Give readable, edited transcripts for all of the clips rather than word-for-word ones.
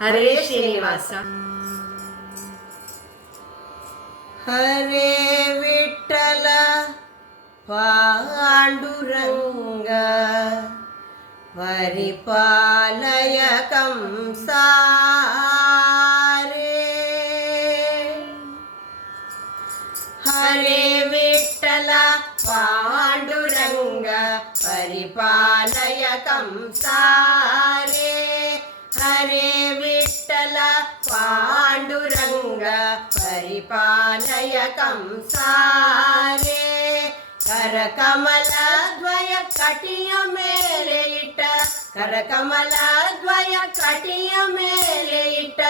ಹರೇ ಶ್ರೀನಿವಾಸ. ಹರೇ ವಿಠಲ ಪಾಂಡುರಂಗ ಪರಿಪಾಲಯ ಕಂಸಾರೆ. ಹರೇ ವಿಠಲ ಪಾಂಡುರಂಗ ಪರಿಪಾಲಯ ಕಂಸಾರೆ. ಹರೇ ವಿಠಲ ಪಾಂಡುರಂಗ ಪರಿಪಾಲಯ ಕಂಸಾರೆ. ಕರಕಮಲ ದ್ವಯ ಕಟಿಯ ಮೇಲೆ ಇಟ್ಟ, ಕರಕಮಲ ದ್ವಯ ಕಟಿಯ ಮೇಲೆ ಇಟ್ಟ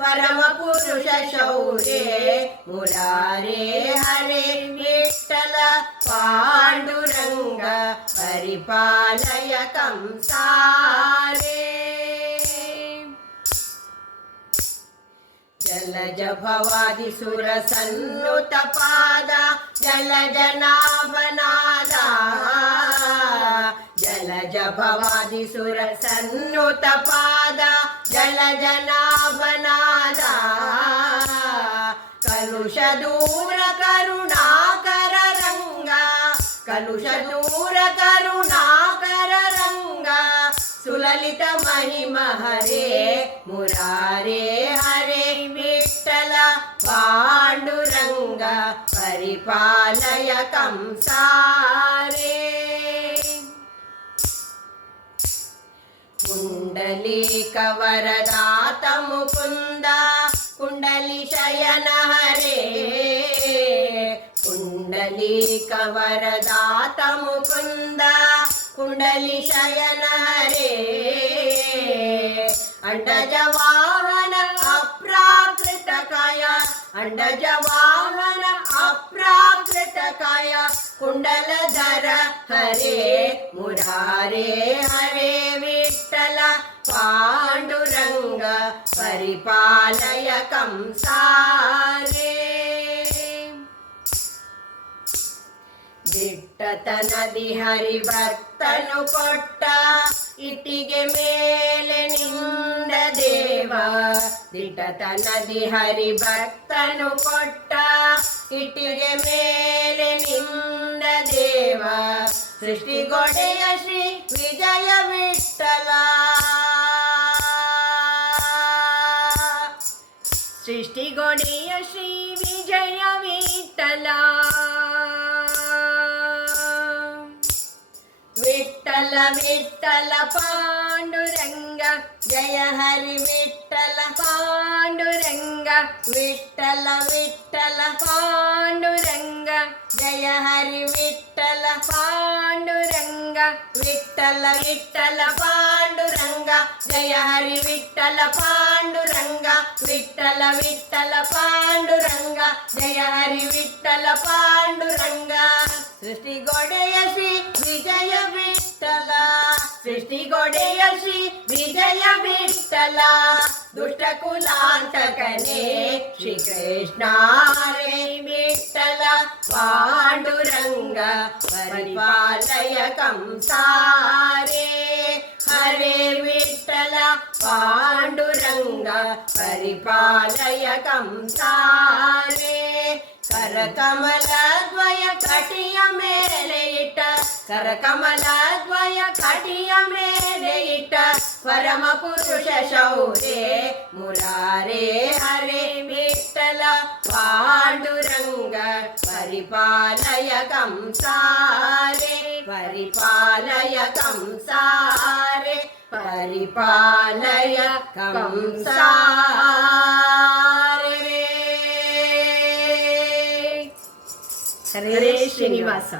ಪರಮ ಪುರುಷ ಶೌರ್ಯ ಮುರಾರೇ. ಹರೇ ವಿಠಲ ಪಾಂಡುರಂಗ ಪರಿಪಾಲಯ ಕಂಸಾರೆ. ಜಲಜ ಭವಾದಿ ಸುರ ಸನ್ನುತ ಪಾದ ಜಲಜ ನಾಭನಾದ. ಜಲಜ ಭವಾದಿ ಸುರ ಸನ್ನುತ ಪಾದ ಜಲಜ ನಾಭನಾದ. ಕಲುಷ ದೂರ ಕರುಣಾಕರ ರಂಗ, ಕಲುಷ ದೂರ ಕರುಣಾಕರ ರಂಗ. ಸುಲಲಿತ ಮಹಿಮ ಹರೇ ಮುರಾರೇ. ಹರೇ ವಿಠಲ ಪಾಂಡುರಂಗ ಪರಿಪಾಲಯ ಕಂಸಾರೆ. ಕುಂಡಲೀಕ ವರದಾತ ಮುಕುಂದ ಕುಂಡಲಿ ಶಯನ ಹರೇ. ಕುಂಡಲೀಕ ವರದಾತ ಮುಕುಂದ ಕುಂಡಲಿ ಶಯನ ಹರೇ. ಅಂಡಜ ವಾಹನ ಅಪ್ರಾಕೃತ ಕಾಯ, ಅಂಡಜ ವಾಹನ ಅಪ್ರಾಕೃತ ಕಾಯ ಕುಂಡಲಧರ ಹರೇ ಮುರಾರೇ. ಹರೇ ವಿಠಲ ಪಾಂಡುರಂಗ ಪರಿಪಾಲಯ ಕಂಸಾರೆ. ದಿಟ್ಟತನದಿ ಹರಿಭಕ್ತನು ಕೊಟ್ಟ ಇಟ್ಟಿಗೆ ಮೇಲೆ ನಿಂದ ದೇವ. ದಿಟ್ಟತನದಿ ಹರಿಭಕ್ತನು ಕೊಟ್ಟ ಇಟ್ಟಿಗೆ ಮೇಲೆ ನಿಂದ ದೇವ. ಸೃಷ್ಟಿಗೊಡೆಯ ಶ್ರೀ ವಿಜಯ ವಿಠಲ, ಸೃಷ್ಟಿಗೊಡೆಯ ಶ್ರೀ ವಿಜಯ ವಿಠಲ. ವಿಠಲ ವಿಠಲ ಪಾಂಡುರಂಗ ಜಯ ಹರಿ ವಿಠಲ ಪಾಂಡುರಂಗ. ವಿಠಲ ವಿಠಲ ಪಾಂಡುರಂಗ ಜಯ ಹರಿ ವಿಠಲ ಪಾಂಡುರಂಗ. ವಿಠಲ ವಿಠಲ ಪಾಂಡುರಂಗ ಜಯ ಹರಿ ವಿಠಲ ಪಾಂಡುರಂಗ. ವಿಠಲ ವಿಠಲ ಪಾಂಡುರಂಗ ಜಯ ಹರಿ ವಿಠಲ ಪಾಂಡುರಂಗ. ಸೃಷ್ಟಿಗೊಡೆಯ ಶ್ರೀ ವಿಜಯ ವಿಠಲ, ಸೃಷ್ಟಿಗೊಡೆಯ ಶ್ರೀ ವಿಜಯ ವಿಠಲ. ದುಷ್ಟ ಕುಲಾಂತಕನೇ ಶ್ರೀ ಕೃಷ್ಣ ಹರೇ ವಿಠಲ ಪಾಂಡುರಂಗ ಪರಿಪಾಲಯ ಕಂಸಾರೆ. ಹರೇ ವಿಠಲ ಪಾಂಡುರಂಗ ಪರಿಪಾಲಯ ಕಂಸಾರೆ. ಕರಕಮಲ ದ್ವಯ ಕಟಿಯ ಮೇಲೆ ಇಟ್ಟ, ಕರಕಮಲ ದ್ವಯ ಕಟಿಯ ಮೇಲೆ ಇಟ್ಟ ಪರಮ ಪುರುಷ ಶೌರ್ಯ ಮುರಾರೇ. ಹರೇ ವಿಠಲ ಪಾಂಡುರಂಗ ಪರಿಪಾಲಯ ಕಂಸಾರೆ. ಪರಿಪಾಲಯ ಕಂಸಾರೆ. ಪರಿಪಾಲಯ ಕಂಸಾರೆ. ಹರೇ ಶ್ರೀನಿವಾಸ.